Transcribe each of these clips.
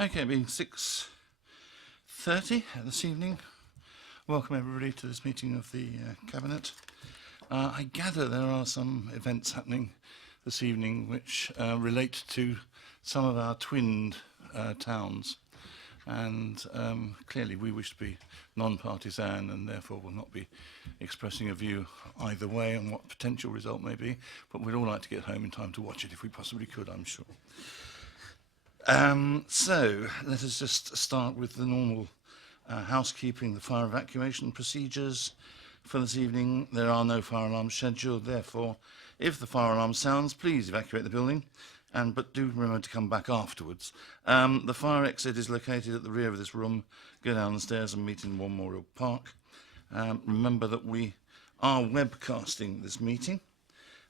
Okay, being 6:30 this evening, welcome everybody to this meeting of the Cabinet. I gather there are some events happening this evening which relate to some of our twinned towns, and clearly we wish to be non-partisan and therefore will not be expressing a view either way on what potential result may be, but we'd all like to get home in time to watch it if we possibly could, I'm sure. So let us just start with the normal housekeeping, the fire evacuation procedures for this evening. There are no fire alarms scheduled, therefore if the fire alarm sounds, please evacuate the building, but do remember to come back afterwards. The fire exit is located at the rear of this room. Go down the stairs and meet in War Memorial Park. Remember that we are webcasting this meeting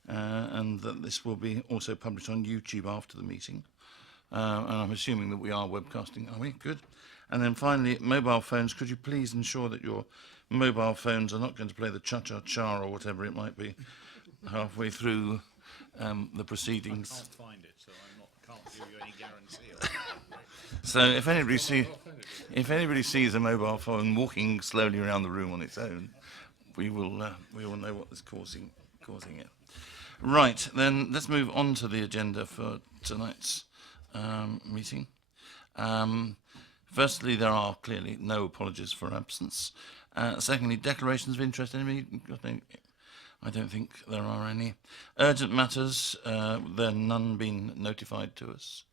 and that this will be also published on YouTube after the meeting. And I'm assuming that we are webcasting, are we? Good. And then finally, mobile phones, could you please ensure that your mobile phones are not going to play the cha-cha-cha or whatever it might be halfway through the proceedings. I can't find it, so can't give you any guarantee of it. So if anybody sees a mobile phone walking slowly around the room on its own, we will know what is causing it. Right, then let's move on to the agenda for tonight's meeting. Firstly, there are clearly no apologies for absence. Secondly, declarations of interest. Anybody? I don't think there are any. Urgent matters, there are none been notified to us.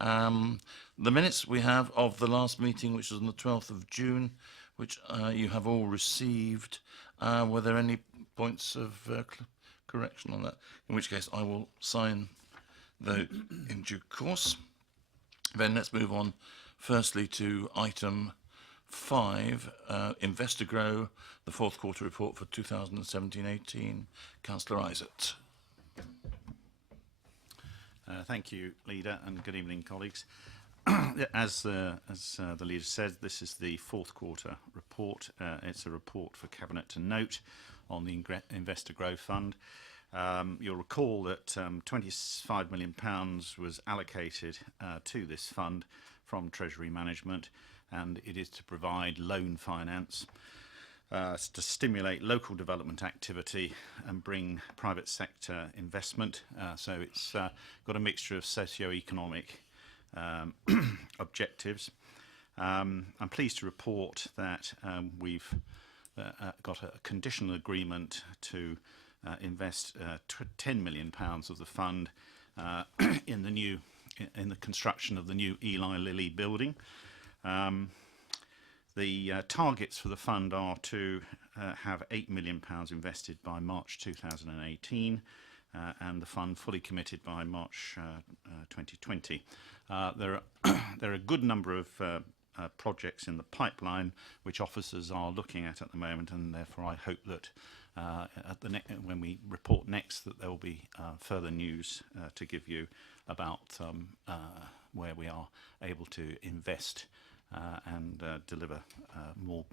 The minutes we have of the last meeting, which was on the 12th of June, which you have all received. Were there any points of correction on that? In which case I will sign those in due course. Then let's move on firstly to item 5, InvestorGrow, the fourth quarter report for 2017-18. Councillor Isaac. Thank you, Leader, and good evening, colleagues. As the Leader said, this is the fourth quarter report. It's a report for Cabinet to note on the InvestorGrow Fund. You'll recall that £25 million was allocated to this fund from Treasury Management, and it is to provide loan finance to stimulate local development activity and bring private sector investment. So it's got a mixture of socio-economic objectives. I'm pleased to report that we've got a conditional agreement to invest £10 million of the fund in the construction of the new Eli Lilly building. The targets for the fund are to have £8 million invested by March 2018 and the fund fully committed by March 2020. There are a good number of projects in the pipeline which officers are looking at the moment, and therefore I hope that when we report next that there will be further news to give you about where we are able to invest and deliver more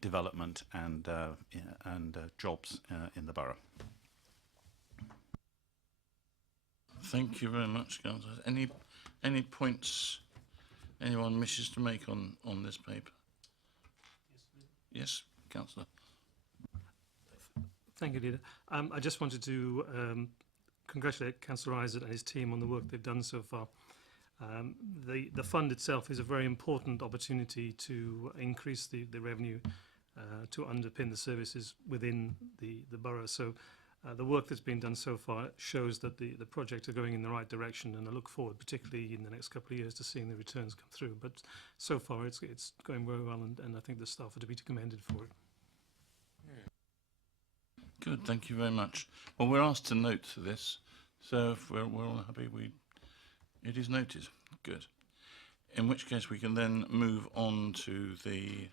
development and jobs in the borough. Thank you very much, Councillor. Any points anyone wishes to make on this paper? Yes, Councillor. Thank you, Leader. I just wanted to congratulate Councillor Isaac and his team on the work they've done so far. The fund itself is a very important opportunity to increase the revenue to underpin the services within the borough. So the work that's been done so far shows that the projects are going in the right direction, and I look forward, particularly in the next couple of years, to seeing the returns come through. But so far it's going very well, and I think the staff are to be commended for it. Good, thank you very much. Well, we're asked to note this, so if we're all happy, it is noted. Good. In which case we can then move on to the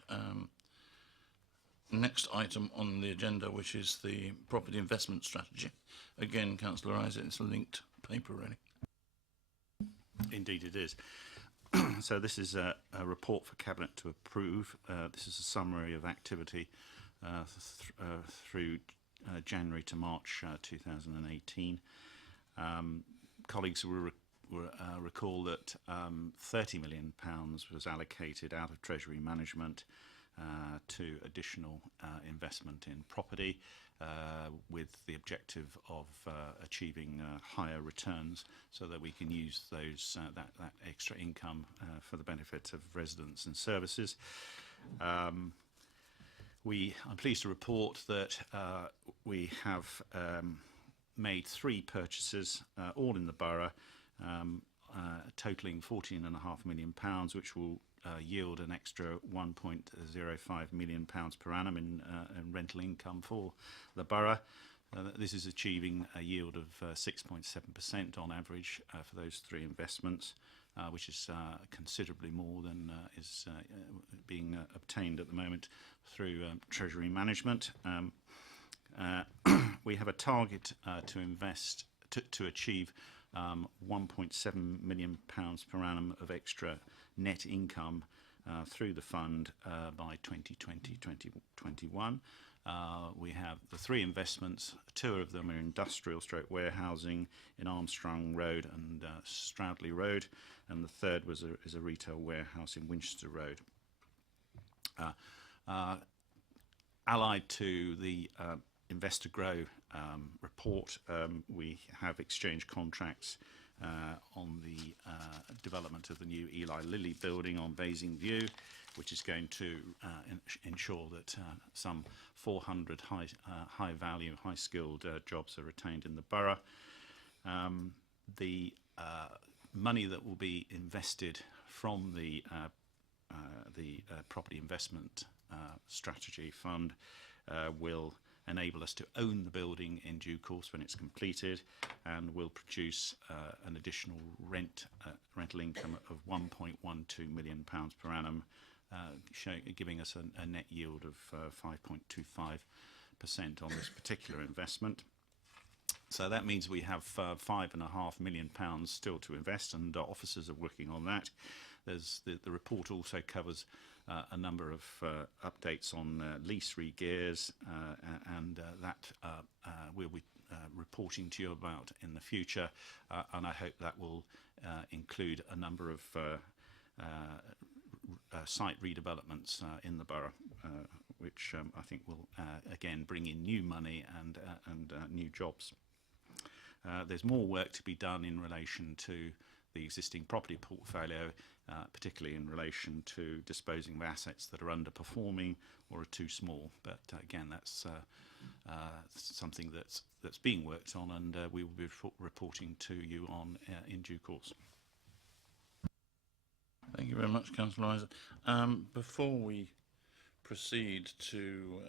next item on the agenda, which is the property investment strategy. Again, Councillor Isaac, it's a linked paper, really. Indeed it is. So this is a report for Cabinet to approve. This is a summary of activity through January to March 2018. Colleagues will recall that £30 million was allocated out of Treasury Management to additional investment in property, with the objective of achieving higher returns, so that we can use those that extra income for the benefit of residents and services. I'm pleased to report that we have made 3 purchases, all in the borough, totalling £14.5 million, which will yield an extra £1.05 million per annum in rental income for the borough. This is achieving a yield of 6.7% on average for those 3 investments, which is considerably more than is being obtained at the moment through Treasury Management. We have a target to achieve £1.7 million per annum of extra net income through the fund by 2020-2021. We have the 3 investments. 2 of them are industrial stroke warehousing in Armstrong Road and Stroudley Road, and the third is a retail warehouse in Winchester Road. Allied to the Investor Grow report, we have exchanged contracts on the development of the new Eli Lilly building on Basing View, which is going to ensure that some 400 high-value, high-skilled jobs are retained in the borough. The money that will be invested from the Property Investment Strategy Fund will enable us to own the building in due course when it's completed, and will produce an additional rental income of £1.12 million per annum, giving us a net yield of 5.25% on this particular investment. So that means we have £5.5 million still to invest, and our officers are working on that. The report also covers a number of updates on lease re-gears, and that we'll be reporting to you about in the future, and I hope that will include a number of site redevelopments in the borough, which I think will again bring in new money and new jobs. There's more work to be done in relation to the existing property portfolio, particularly in relation to disposing of assets that are underperforming or are too small. But again, that's something that's being worked on, and we will be reporting to you on in due course. Thank you very much, Councillor Isaac. Before we proceed to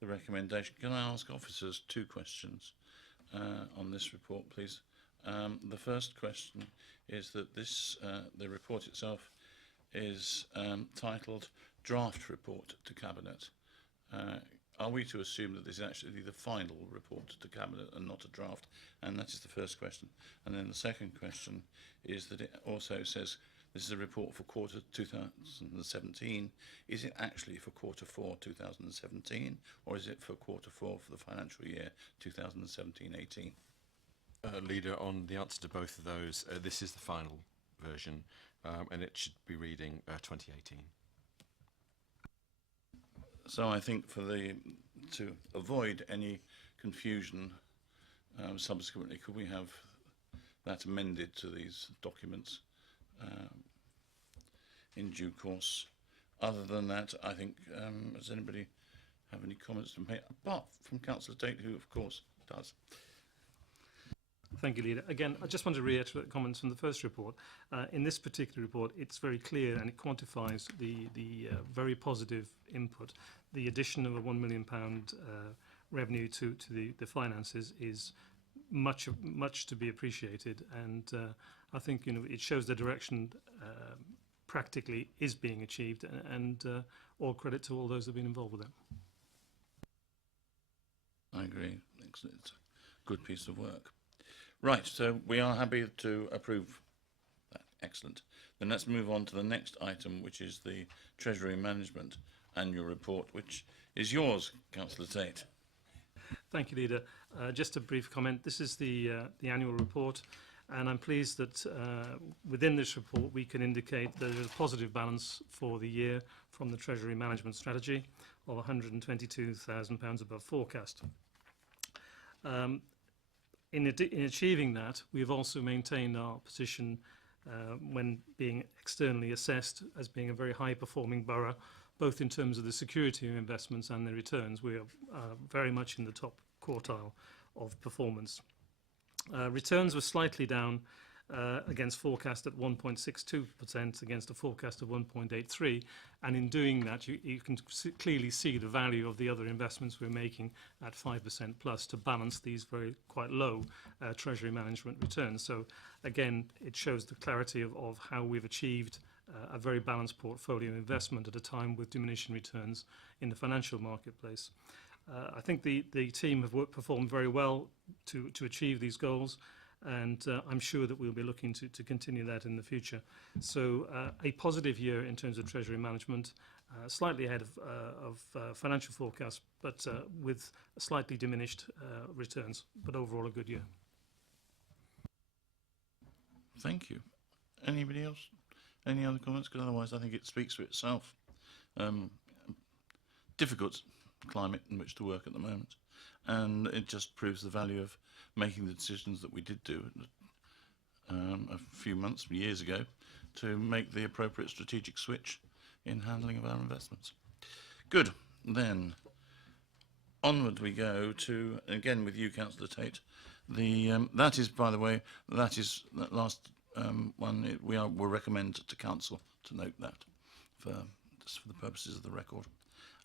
the recommendation, can I ask officers 2 questions on this report, please? The first question is that the report itself is titled Draft Report to Cabinet. Are we to assume that this is actually the final report to Cabinet and not a draft? And that is the first question. And then the second question is that it also says this is a report for quarter 2017. Is it actually for quarter 4 2017, or is it for quarter 4 for the financial year 2017-18? Leader, on the answer to both of those, this is the final version, and it should be reading 2018. So I think to avoid any confusion subsequently, could we have that amended to these documents in due course? Other than that, I think, does anybody have any comments to make, apart from Councillor Tate, who of course does? Thank you, Leader. Again, I just want to reiterate comments from the first report. In this particular report, it's very clear and it quantifies the very positive input. The addition of a £1 million revenue to the finances is much to be appreciated, and I think it shows the direction practically is being achieved, and all credit to all those that have been involved with it. I agree. Excellent. It's a good piece of work. Right, so we are happy to approve that. Excellent. Then let's move on to the next item, which is the Treasury Management Annual Report, which is yours, Councillor Tate. Thank you, Leader. Just a brief comment. This is the annual report. And I'm pleased that within this report we can indicate there is a positive balance for the year from the Treasury Management Strategy of £122,000 above forecast. In achieving that, we have also maintained our position when being externally assessed as being a very high-performing borough, both in terms of the security of investments and the returns. We are very much in the top quartile of performance. Returns were slightly down against forecast at 1.62% against a forecast of 1.83%, and in doing that you can clearly see the value of the other investments we're making at 5% plus to balance these quite low treasury management returns. So again, it shows the clarity of how we've achieved a very balanced portfolio investment at a time with diminishing returns in the financial marketplace. I think the team have performed very well to achieve these goals, and I'm sure that we'll be looking to continue that in the future. So a positive year in terms of treasury management, slightly ahead of financial forecasts, but with slightly diminished returns, but overall a good year. Thank you. Anybody else? Any other comments? Because otherwise I think it speaks for itself. Difficult climate in which to work at the moment, and it just proves the value of making the decisions that we did do a few months, years ago, to make the appropriate strategic switch in handling of our investments. Good. Then onward we go to, again with you, Councillor Tate, the that is, by the way, that last one we'll recommend to Council to note that just for the purposes of the record.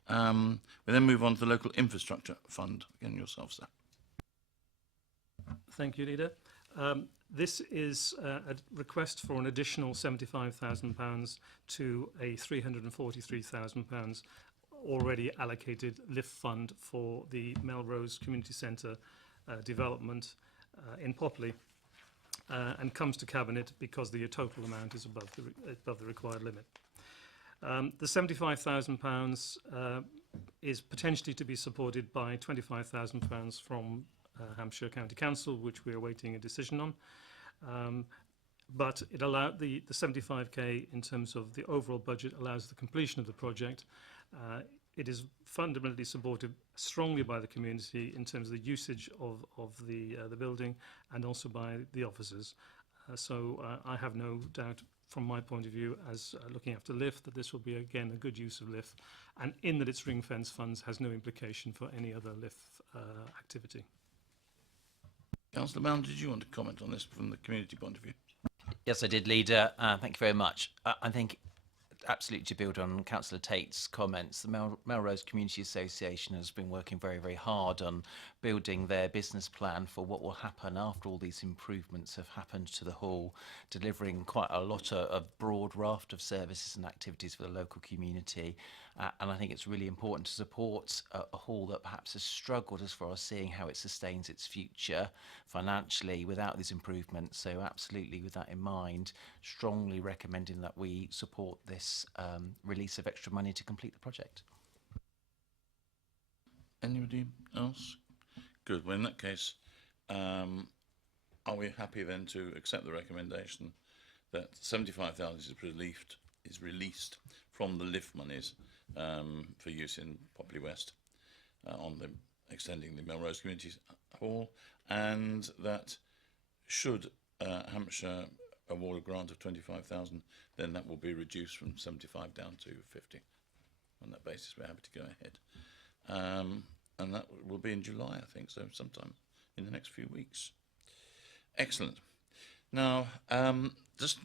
We then move on to the Local Infrastructure Fund. Again, yourself, sir. Thank you, Leader. This is a request for an additional £75,000 to a £343,000 already allocated lift fund for the Melrose Community Centre development in Popley, and comes to Cabinet because the total amount is above the required limit. The £75,000 is potentially to be supported by £25,000 from Hampshire County Council, which we are awaiting a decision on. But it allowed the 75k in terms of the overall budget allows the completion of the project. It is fundamentally supported strongly by the community in terms of the usage of the building and also by the officers. So I have no doubt from my point of view as looking after LIFT that this will be again a good use of LIFT, and in that its ring fence funds has no implication for any other LIFT activity. Councillor Mound, did you want to comment on this from the community point of view? Yes, I did, Leader. Thank you very much. I think absolutely to build on Councillor Tate's comments, the Melrose Community Association has been working very, very hard on building their business plan for what will happen after all these improvements have happened to the hall, delivering quite a lot of broad raft of services and activities for the local community. And I think it's really important to support a hall that perhaps has struggled as far as seeing how it sustains its future financially without these improvements. So absolutely with that in mind, strongly recommending that we support this release of extra money to complete the project. Anybody else? Good. Well, in that case, are we happy then to accept the recommendation that 75,000 is released from the LIFT monies for use in Popley West on the extending the Melrose Community Hall, and that should Hampshire award a grant of 25,000, then that will be reduced from 75 down to 50. On that basis, we're happy to go ahead. And that will be in July, I think, so sometime in the next few weeks. Excellent. Now, just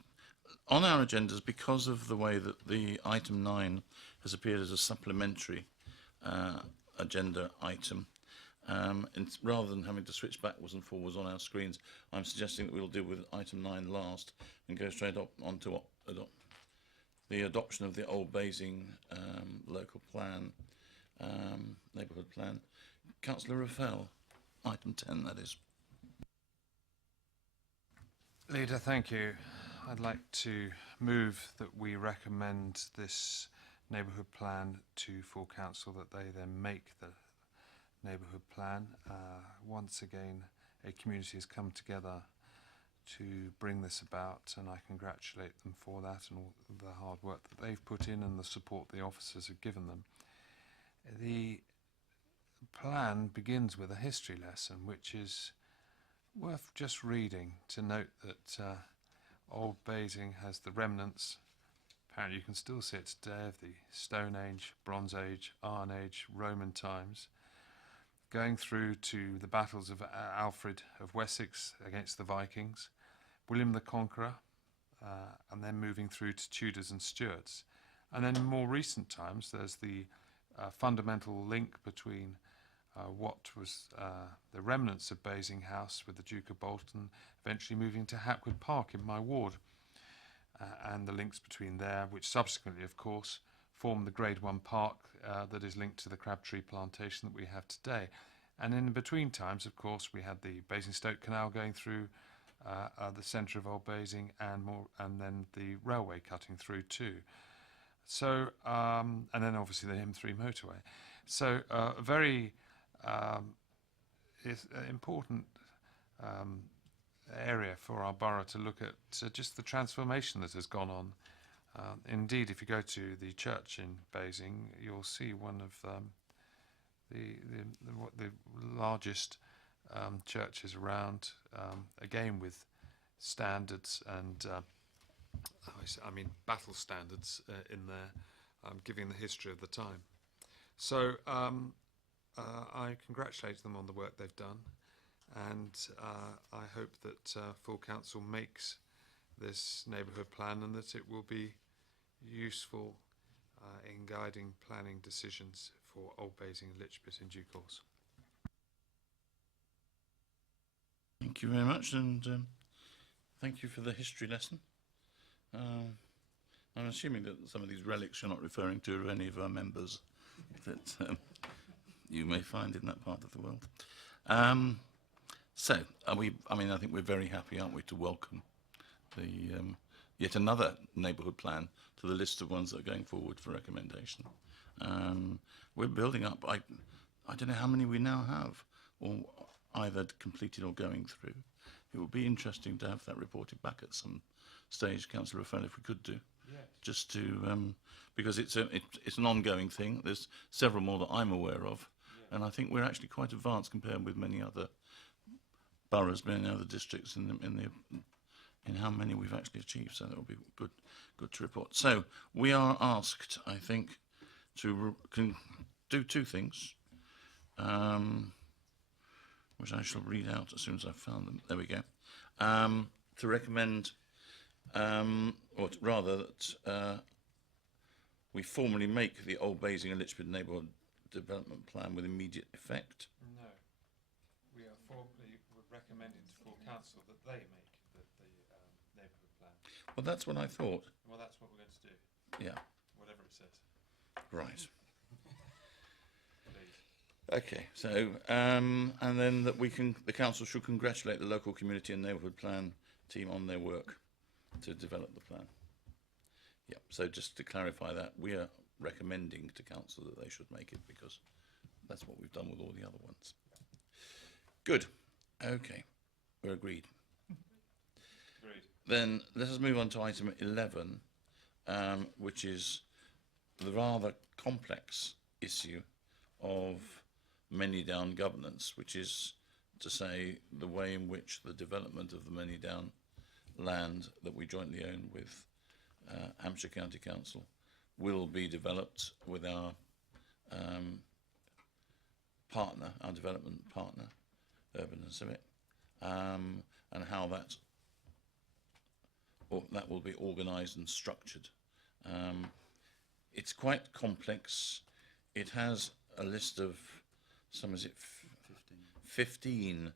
on our agendas, because of the way that the item 9 has appeared as a supplementary agenda item, rather than having to switch backwards and forwards on our screens, I'm suggesting that we'll deal with item 9 last and go straight up onto the adoption of the Old Basing local plan, neighbourhood plan. Councillor Raffel, item 10, that is. Leader, thank you. I'd like to move that we recommend this neighbourhood plan to full council, that they then make the neighbourhood plan. Once again, a community has come together to bring this about, and I congratulate them for that and all the hard work that they've put in and the support the officers have given them. The plan begins with a history lesson, which is worth just reading, to note that Old Basing has the remnants, apparently you can still see it today, of the Stone Age, Bronze Age, Iron Age, Roman times, going through to the battles of Alfred of Wessex against the Vikings, William the Conqueror, and then moving through to Tudors and Stuarts. And then in more recent times, there's the fundamental link between what was the remnants of Basing House with the Duke of Bolton, eventually moving to Hackwood Park in my ward, and the links between there, which subsequently, of course, form the Grade 1 park that is linked to the Crabtree plantation that we have today. And in between times, of course, we had the Basingstoke Canal going through the centre of Old Basing, and then the railway cutting through too. So, and then obviously the M3 motorway. So, a very important area for our borough to look at just the transformation that has gone on. Indeed, if you go to the church in Basing, you'll see one of the largest churches around, again with standards and I mean battle standards in there, giving the history of the time. So I congratulate them on the work they've done, and I hope that full council makes this neighbourhood plan and that it will be useful in guiding planning decisions for Old Basing and Lichbit in due course. Thank you very much, and thank you for the history lesson. I'm assuming that some of these relics you're not referring to are any of our members that you may find in that part of the world. So, are we? I mean, I think we're very happy, aren't we, to welcome the yet another neighbourhood plan to the list of ones that are going forward for recommendation. We're building up. I don't know how many we now have, or either completed or going through. It would be interesting to have that reported back at some stage, Councillor Raphael, if we could do. Yes. Just to, because it's an ongoing thing. There's several more that I'm aware of, and I think we're actually quite advanced compared with many other boroughs, many other districts in how many we've actually achieved. So that will be good to report. So we are asked, I think, to do two things, which I shall read out as soon as I've found them. There we go. To recommend, or rather that we formally make the Old Basing and Lichbit Neighbourhood Development Plan with immediate effect. No, we are formally recommending to full council that they make the neighbourhood plan. Well, that's what I thought. Well, that's what we're going to do. Yeah. Whatever it says. Right. Please. Okay. So, and then that the council should congratulate the local community and neighbourhood plan team on their work to develop the plan. Yeah. So just to clarify that, we are recommending to council that they should make it because that's what we've done with all the other ones. Good. Okay. We're agreed. Agreed. Then let us move on to item 11, which is the rather complex issue of many-down governance, which is to say the way in which the development of the many-down land that we jointly own with Hampshire County Council will be developed with our partner, our development partner, Urban and Civic, and how that will be organised and structured. It's quite complex. It has a list of 15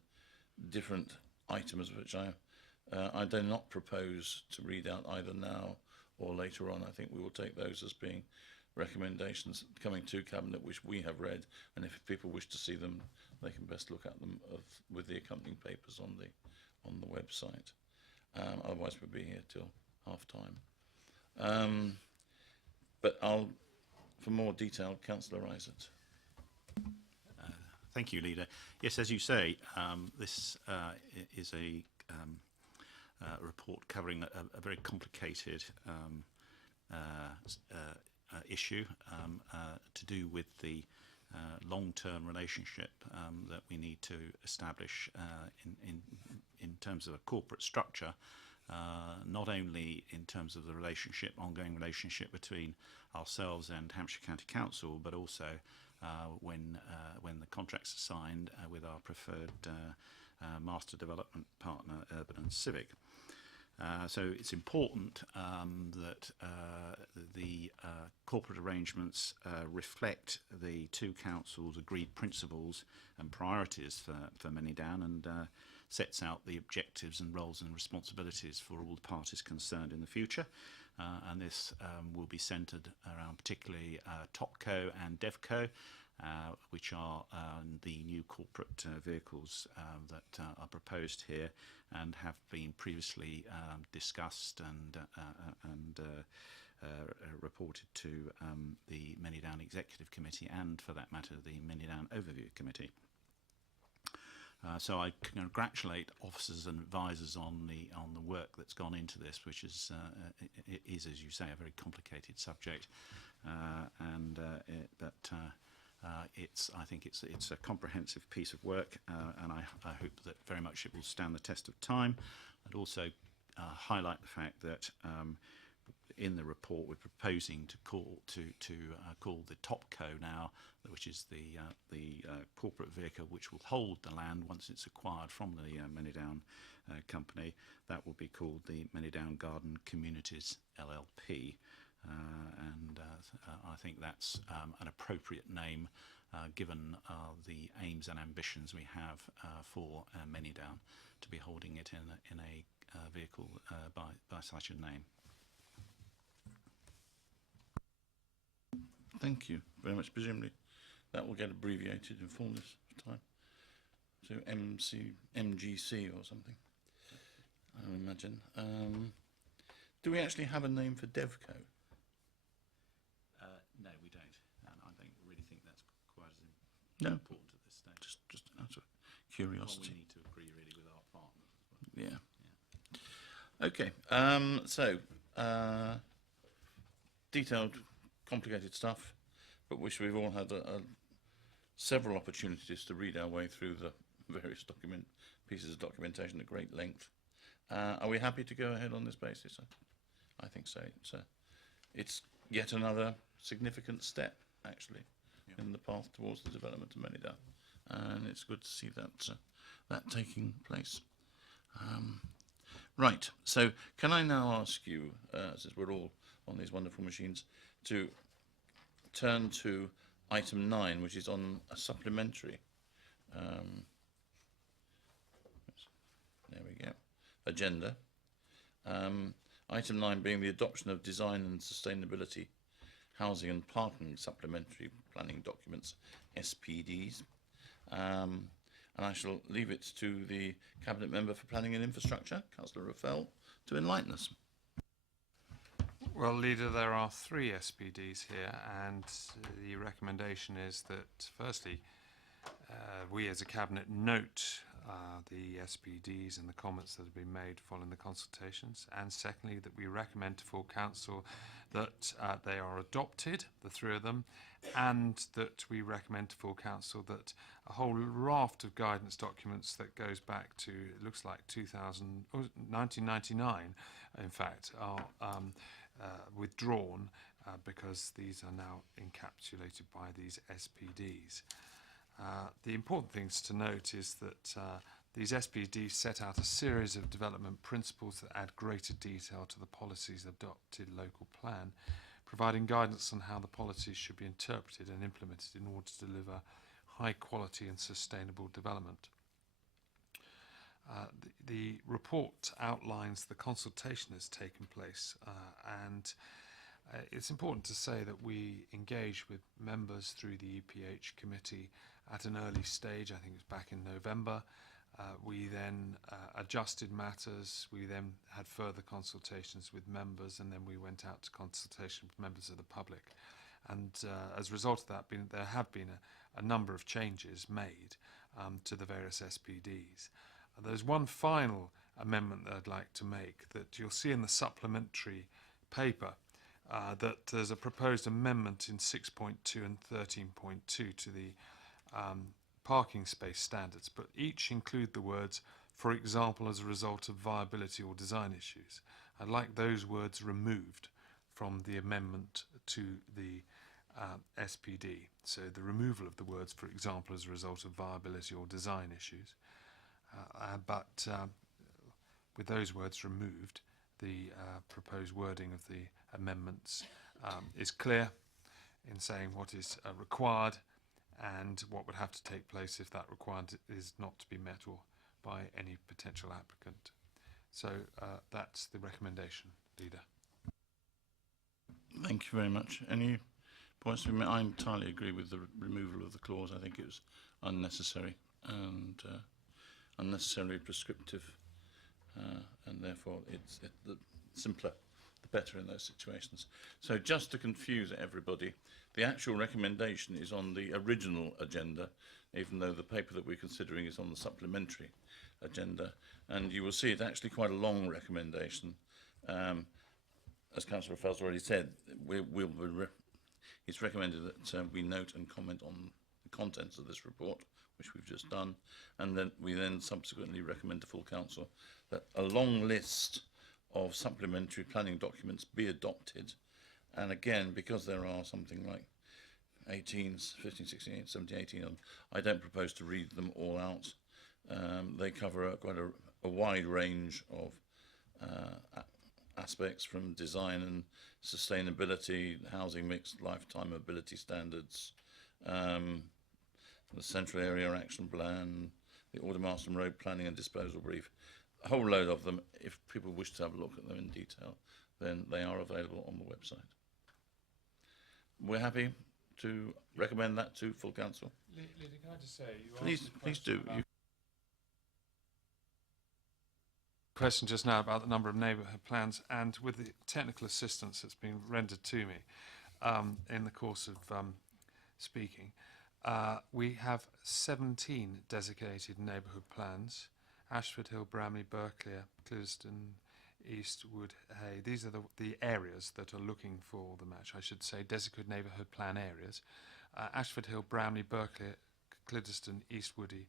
different items, which I do not propose to read out either now or later on. I think we will take those as being recommendations coming to Cabinet, which we have read, and if people wish to see them, they can best look at them with the accompanying papers on the website. Otherwise, we'll be here till half-time. But for more detail, Councillor Isaac. Thank you, Leader. Yes, as you say, this is a report covering a very complicated issue to do with the long-term relationship that we need to establish in terms of a corporate structure, not only in terms of the ongoing relationship between ourselves and Hampshire County Council, but also when the contracts are signed with our preferred master development partner, Urban and Civic. So it's important that the corporate arrangements reflect the two councils' agreed principles and priorities for Manydown, and sets out the objectives and roles and responsibilities for all the parties concerned in the future. And this will be centred around particularly Topco and Devco, which are the new corporate vehicles that are proposed here and have been previously discussed and reported to the Manydown Executive Committee and, for that matter, the Manydown Overview Committee. So I congratulate officers and advisors on the work that's gone into this, which is, as you say, a very complicated subject, I think it's a comprehensive piece of work, and I hope that very much it will stand the test of time. I'd also highlight the fact that in the report we're proposing to call the Topco now, which is the corporate vehicle which will hold the land once it's acquired from the Manydown company. That will be called the Manydown Garden Communities LLP. I think that's an appropriate name given the aims and ambitions we have for Manydown to be holding it in a vehicle by such a name. Thank you very much. Presumably that will get abbreviated in fullness of time to MGC or something, I imagine. Do we actually have a name for Devco? No, we don't, and I really think that's quite as No. important at this stage. Just out of curiosity. Well, we need to agree really with our partners as well. Yeah. Okay. So detailed, complicated stuff, but which we've all had several opportunities to read our way through the various pieces of documentation at great length. Are we happy to go ahead on this basis? I think so. It's yet another significant step, actually, in the path towards the development of Manydown, and it's good to see that taking place. Right. So, can I now ask you, since we're all on these wonderful machines, to turn to item 9, which is on a supplementary. There we go. Agenda. Item 9 being the adoption of design and sustainability, housing and parking supplementary planning documents, SPDs. And I shall leave it to the Cabinet Member for Planning and Infrastructure, Councillor Raffel, to enlighten us. Well, Leader, there are 3 SPDs here, and the recommendation is that, firstly, we as a Cabinet note the SPDs and the comments that have been made following the consultations, and secondly, that we recommend to full Council that they are adopted, the 3 of them, and that we recommend to full Council that a whole raft of guidance documents that goes back to, it looks like 1999, in fact, are withdrawn because these are now encapsulated by these SPDs. The important things to note is that these SPDs set out a series of development principles that add greater detail to the policies adopted local plan, providing guidance on how the policies should be interpreted and implemented in order to deliver high quality and sustainable development. The report outlines the consultation that's taken place, and it's important to say that we engaged with members through the EPH committee at an early stage. I think it was back in November. We then adjusted matters. We then had further consultations with members, and then we went out to consultation with members of the public. And as a result of that, there have been a number of changes made to the various SPDs. There's one final amendment that I'd like to make, that you'll see in the supplementary paper that there's a proposed amendment in 6.2 and 13.2 to the parking space standards, but each include the words, for example, as a result of viability or design issues. I'd like those words removed from the amendment to the SPD. So the removal of the words, for example, as a result of viability or design issues. But with those words removed, the proposed wording of the amendments is clear in saying what is required and what would have to take place if that requirement is not to be met or by any potential applicant. So that's the recommendation, Leader. Thank you very much. Any points to be made? I entirely agree with the removal of the clause. I think it was unnecessary and unnecessarily prescriptive, and therefore the simpler the better in those situations. So just to confuse everybody, the actual recommendation is on the original agenda, even though the paper that we're considering is on the supplementary agenda, and you will see it's actually quite a long recommendation. As Councillor Fell's already said, it's recommended that we note and comment on the contents of this report, which we've just done, and then we subsequently recommend to full council that a long list of supplementary planning documents be adopted. And again, because there are something like 15, 16, 17, 18 of them, I don't propose to read them all out. They cover quite a wide range of aspects, from design and sustainability, housing mix, lifetime mobility standards, the Central Area Action Plan, the Aldermaston Road Planning and Disposal Brief, a whole load of them. If people wish to have a look at them in detail, then they are available on the website. We're happy to recommend that to full council. Leader, can I just say, Please do. Question just now about the number of neighbourhood plans, and with the technical assistance that's been rendered to me in the course of speaking, we have 17 designated neighbourhood plans: Ashford Hill, Bramley, Berkeley, Clewiston, Eastwood, Hay. These are the areas that are looking for the match, I should say, designated neighbourhood plan areas. Ashford Hill, Bramley, Berkeley, Clewiston, Eastwoody,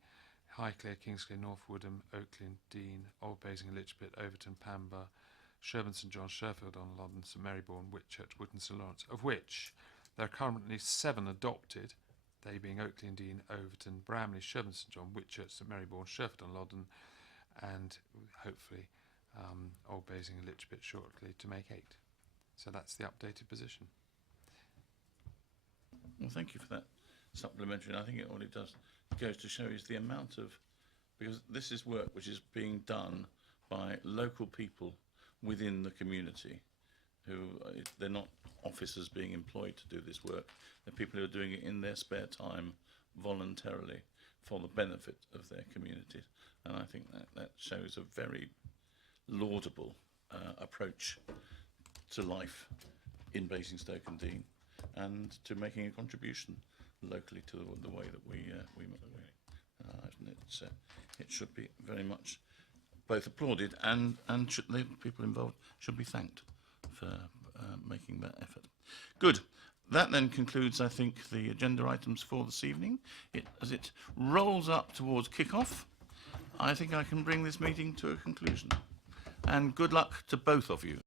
Highclere, Kingsclere, North Woodham, Oakley and Dean, Old Basing, Lichpit, Overton, Pamber, Sherburn, St John, Sherfield on London, St Marybourne, Whitchurch, Wootton, St Lawrence, of which there are currently 7 adopted, they being Oakley and Dean, Overton, Bramley, Sherburn, St John, Whitchurch, St Marybourne, Sherford on Loddon, and hopefully Old Basing and Lichpit shortly to make 8. So that's the updated position. Well, thank you for that supplementary. And I think all it does goes to show is the amount of, because this is work which is being done by local people within the community, who they're not officers being employed to do this work. They're people who are doing it in their spare time voluntarily for the benefit of their communities. And I think that shows a very laudable approach to life in Basingstoke and Dean, and to making a contribution locally to the way that we it should be very much both applauded and the people involved should be thanked for making that effort. Good. That then concludes, I think, the agenda items for this evening. As it rolls up towards kick-off, I think I can bring this meeting to a conclusion. And good luck to both of you.